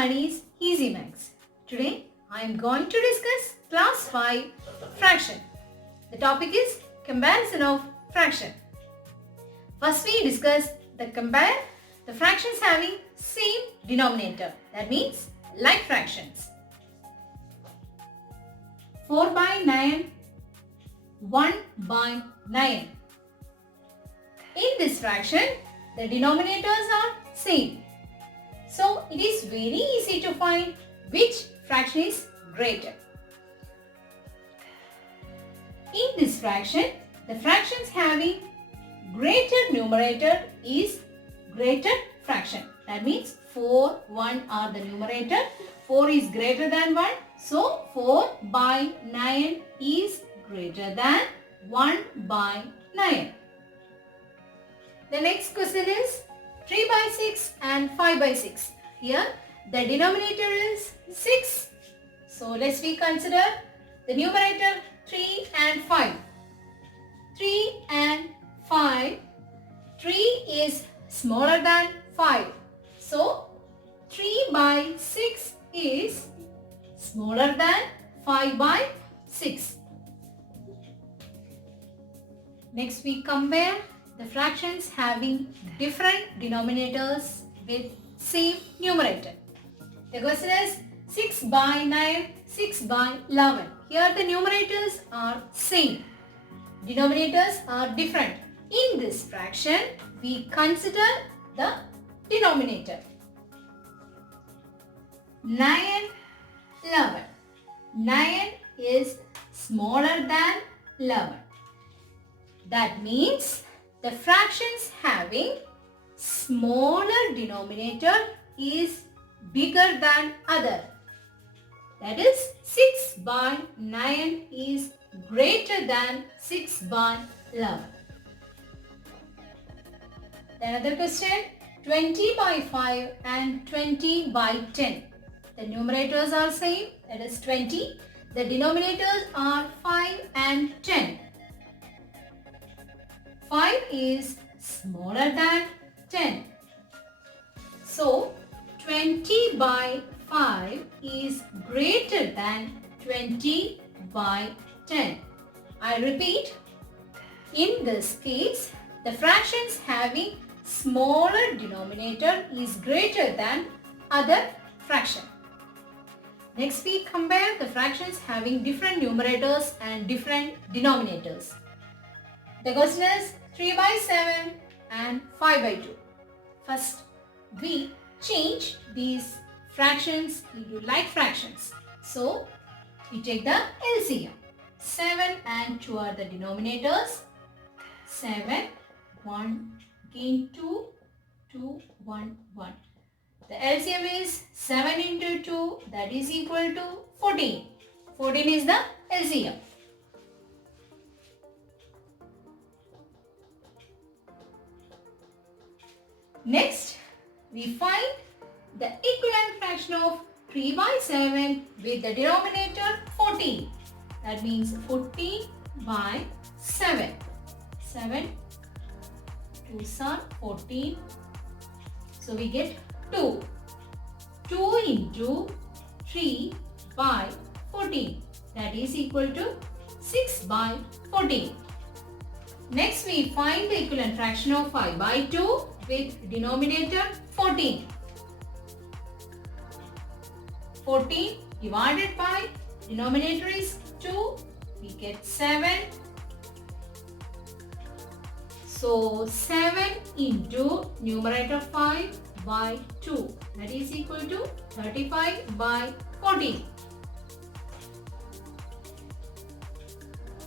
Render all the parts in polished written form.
Honey's Easy Maths. Today I am going to discuss class 5 fraction. The topic is comparison of fraction. First we discuss compare the fractions having same denominator. That means like fractions. 4 by 9, 1 by 9. In this fraction, the denominators are same. So it is very easy to find which fraction is greater. In this fraction, the fractions having greater numerator is greater fraction. That means 4, 1 are the numerator. 4 is greater than 1. So 4 by 9 is greater than 1 by 9. The next question is 3 by 6 and 5 by 6. Here the denominator is 6. So let's consider the numerator 3 and 5. 3 and 5. 3 is smaller than 5. So 3 by 6 is smaller than 5 by 6. Next we compare the fractions having different denominators with same numerator. The question is 6 by 9, 6 by 11. Here the numerators are same. Denominators are different. In this fraction, we consider the denominator. 9, 11. 9 is smaller than 11. That means the fractions having smaller denominator is bigger than other. That is 6 by 9 is greater than 6 by 11. Another question, 20 by 5 and 20 by 10. The numerators are same, that is 20. The denominators are 5 and 10. 5 is smaller than 10. So 20 by 5 is greater than 20 by 10. I repeat, in this case, the fractions having smaller denominator is greater than other fraction. Next we compare the fractions having different numerators and different denominators. The question is 3 by 7 and 5 by 2. First, we change these fractions into like fractions. So, we take the LCM. 7 and 2 are the denominators. 7, 1, again 2, 2, 1, 1. The LCM is 7 into 2, that is equal to 14. 14 is the LCM. Next, we find the equivalent fraction of 3 by 7 with the denominator 14. That means 14 by 7. 7, 2 are 14. So we get 2. 2 into 3 by 14. That is equal to 6 by 14. Next we find the equivalent fraction of 5 by 2 with denominator 14. 14 divided by denominator is 2. We get 7. So 7 into numerator 5 by 2. That is equal to 35 by 14.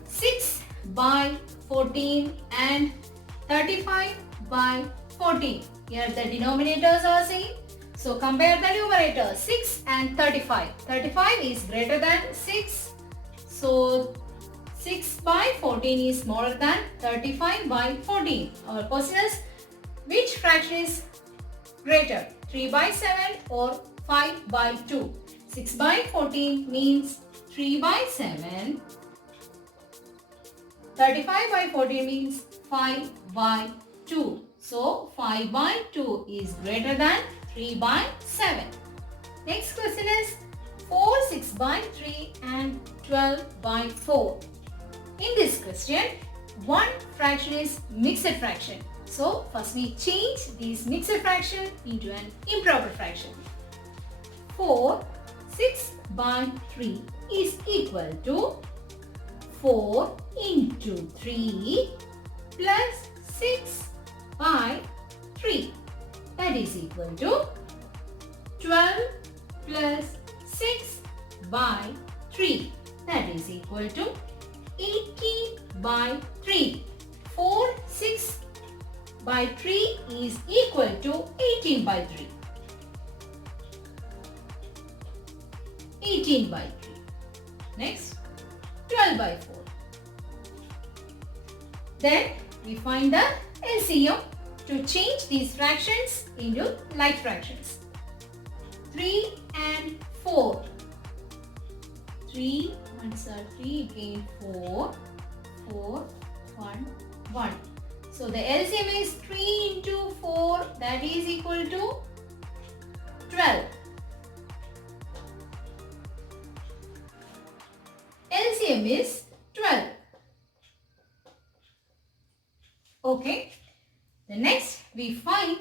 6 by 14 and 35 by 14. Here the denominators are same. So compare the numerators 6 and 35. 35 is greater than 6. So 6 by 14 is smaller than 35 by 14. Our question is which fraction is greater? 3 by 7 or 5 by 2? 6 by 14 means 3 by 7. 35 by 14 means 5 by 2. 2. So 5 by 2 is greater than 3 by 7. Next question is 4 6 by 3 and 12 by 4. In this question, one fraction is mixed fraction. So first we change this mixed fraction into an improper fraction. 4 6 by 3 is equal to 4 into 3 plus 6 by 3. That is equal to 12 plus 6 by 3. That is equal to 18 by 3. 4 6 by 3 is equal to 18 by 3. 18 by 3. Next, 12 by 4. Then we find the LCM to change these fractions into like fractions. 3 and 4. 3 ones are 3, again 4, 4, 1, 1. So the LCM is 3 into 4, that is equal to 12. LCM is 12. Okay. The next we find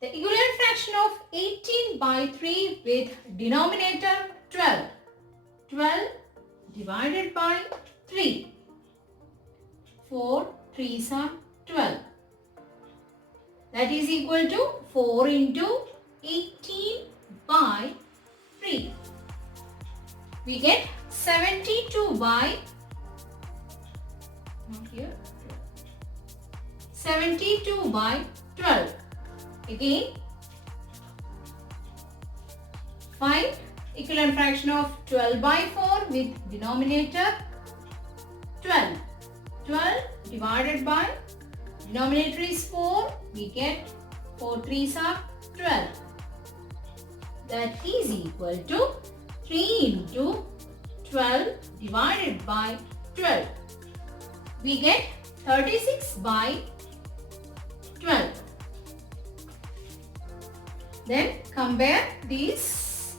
the equivalent fraction of 18 by 3 with denominator 12. 12 divided by 3. 4 3s are 12. That is equal to 4 into 18 by 3. We get 72 by, not here, 72 by 12. Again, find equivalent fraction of 12 by 4 with denominator 12. 12 divided by denominator is 4. We get 4 3s are 12. That is equal to 3 into 12 divided by 12. We get 36 by 12. Then compare these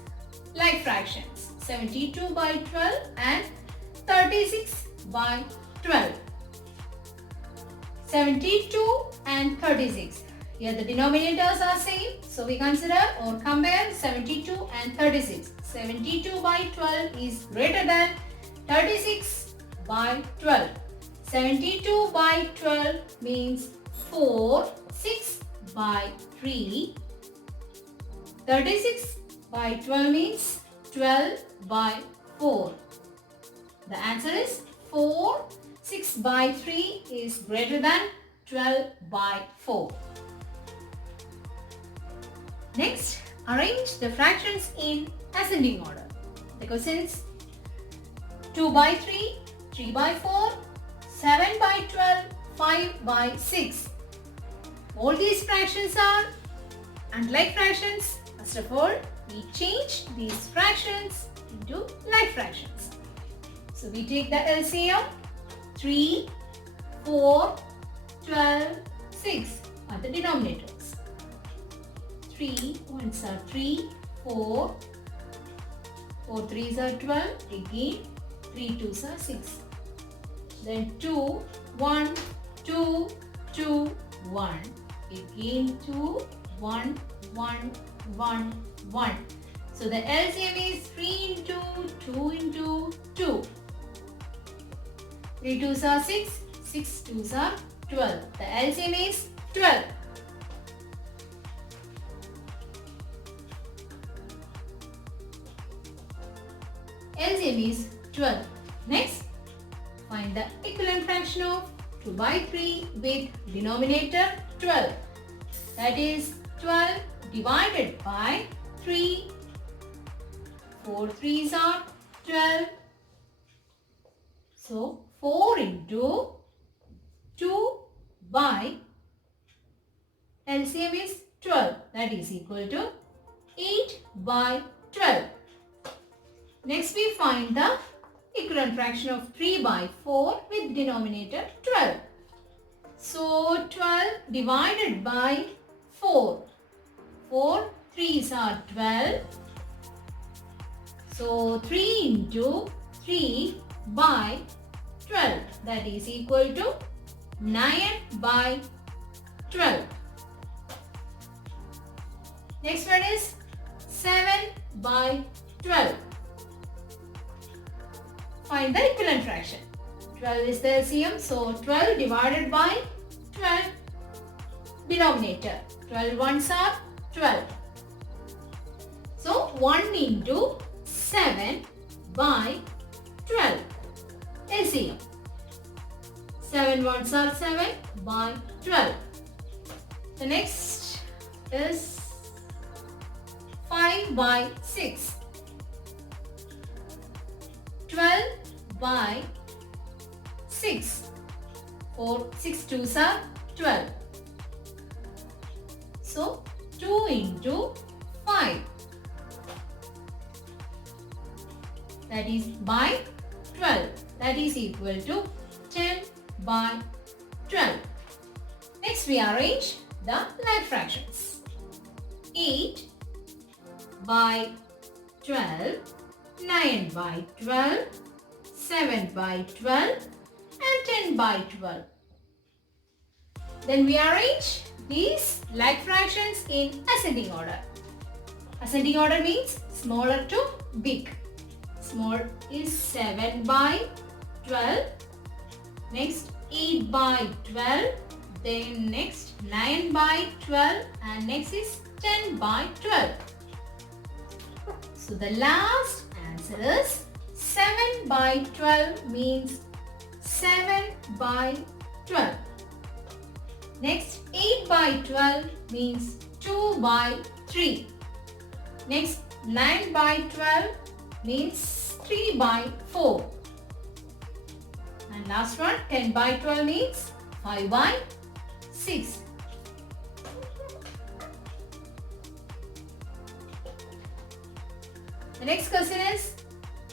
like fractions. 72 by 12 and 36 by 12. 72 and 36. Here the denominators are same. So we consider or compare 72 and 36. 72 by 12 is greater than 36 by 12. 72 by 12 means 4 6 by 3. 36 by 12 means 12 by 4. The answer is 4 6 by 3 is greater than 12 by 4. Next, arrange the fractions in ascending order. The questions 2 by 3, 3 by 4, 7 by 12, 5 by 6. All these fractions are unlike fractions. First of all, we change these fractions into like fractions. So we take the LCM. 3, 4, 12, 6 are the denominators. 3 ones are 3, 4, 4 3s are 12, again 3 2s are 6. Then 2, 1, 2, 2, 1, again 2, 1, 1, 1, 1. So the LCM is 3 into 2 into 2. 3 2s are 6, 6 2s are 12. The LCM is 12. LCM is 12. Next, find the equivalent fraction of 2 by 3 with denominator 12. That is 12 divided by 3. 4 3s are 12. So 4 into 2 by LCM is 12. That is equal to 8 by 12. Next we find the equivalent fraction of 3 by 4 with denominator 12. So 12 divided by 4. 4 3s are 12. So 3 into 3 by 12, that is equal to 9 by 12. Next one is 7 by 12. Find the equivalent fraction. 12 is the LCM, so 12 divided by 12 denominator. 12 ones are 12. So 1 into 7 by 12 LCM. 7 ones are 7 by 12. The next is 5 by 6. 12 by 6. 6 twos are 12. So 2 into 5. That is by 12. That is equal to 10 by 12. Next we arrange the like fractions. 8 by 12, 9 by 12, 7 by 12 and 10 by 12. Then we arrange these like fractions in ascending order. Ascending order means smaller to big. Small is 7 by 12, next 8 by 12, then next 9 by 12 and next is 10 by 12. So the last answer is 7 by 12 means 7 by 12. Next 8 by 12 means 2 by 3. Next 9 by 12 means 3 by 4. And last one 10 by 12 means 5 by 6. The next question is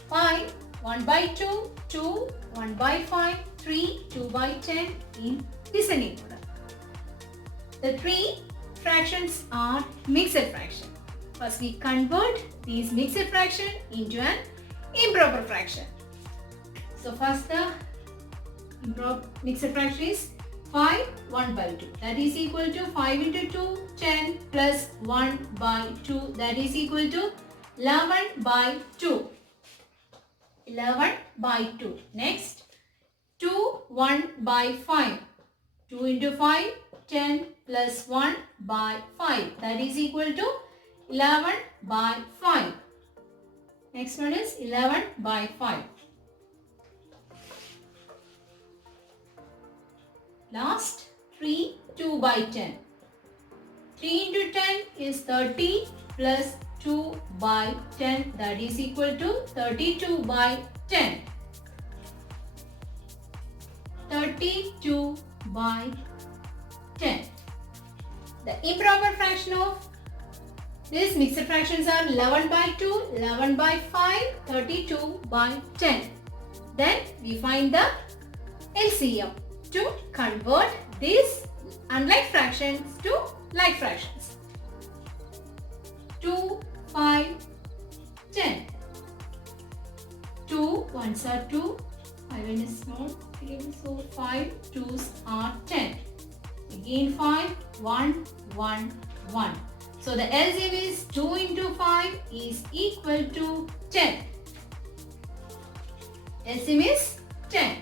find 1 by 2, 2, 1 by 5, 3, 2 by 10 in descending order. The three fractions are mixed fraction. First we convert these mixed fraction into an improper fraction. So first the mixed fraction is 5 1 by 2, that is equal to 5 into 2 10 plus 1 by 2, that is equal to 11 by 2. 11 by 2. Next 2 1 by 5. 2 into 5 10 plus 1 by 5, that is equal to 11 by 5. Next one is 11 by 5. Last 3 2 by 10. 3 into 10 is 30 plus 2 by 10, that is equal to 32 by 10. 32 by 10. The improper fraction of these mixed fractions are 11 by 2, 11 by 5, 32 by 10. Then we find the LCM to convert these unlike fractions to like fractions. 2, 5, 10. 2 ones are 2, 5 is small, so 5 2s are 10. Again 5, 1, 1, 1. So the LCM is 2 into 5 is equal to 10. LCM is 10.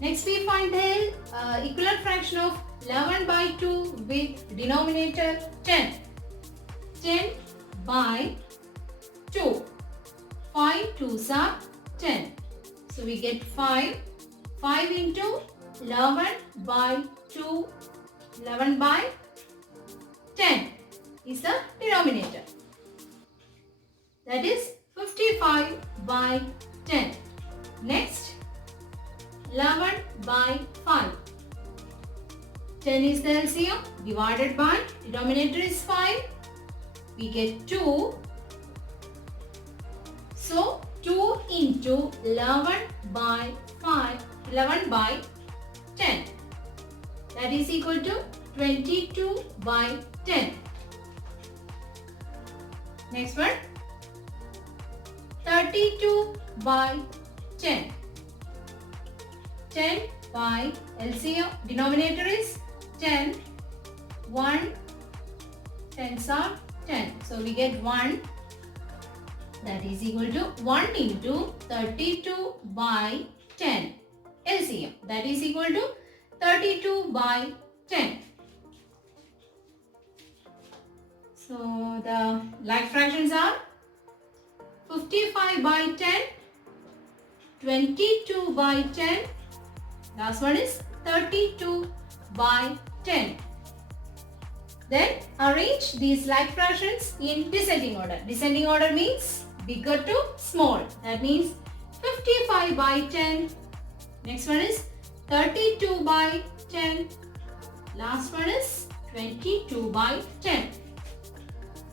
Next we find the equivalent fraction of 11 by 2 with denominator 10. 10 by 2. 5 2s are 10. So we get 5. 5 into 11 by 2. 11 by 10 is the denominator. That is 55 by 10. Next 11 by 5. 10 is the LCM divided by denominator is 5. We get 2. So 2 into 11 by 5, 11 by 10. that is equal to 22 by 10. Next one, 32 by 10. 10 by LCM, denominator is 10. 1 tens are 10. So we get 1, that is equal to 1 into 32 by 10. LCM, that is equal to 32 by 10. So the like fractions are 55 by 10, 22 by 10, last one is 32 by 10. Then arrange these like fractions in descending order. Descending order means bigger to small. That means 55 by 10. Next one is 32 by 10. Last one is 22 by 10.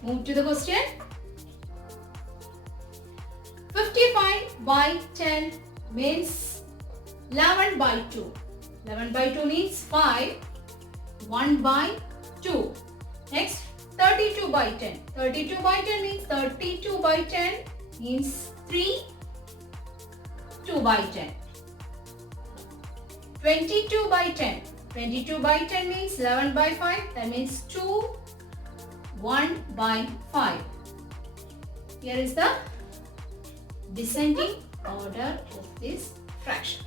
Move to the question. 55 by 10 means 11 by 2. 11 by 2 means 5. 1 by 2. Next, 32 by 10. 32 by 10 means 32 by 10 means 3. 2 by 10. 22 by 10. 22 by 10 means 11 by 5. That means 2. 1 by 5. Here is the descending order of this fraction.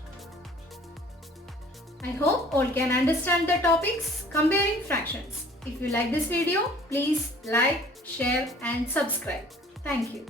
I hope all can understand the topics comparing fractions. If you like this video, please like, share and subscribe. Thank you.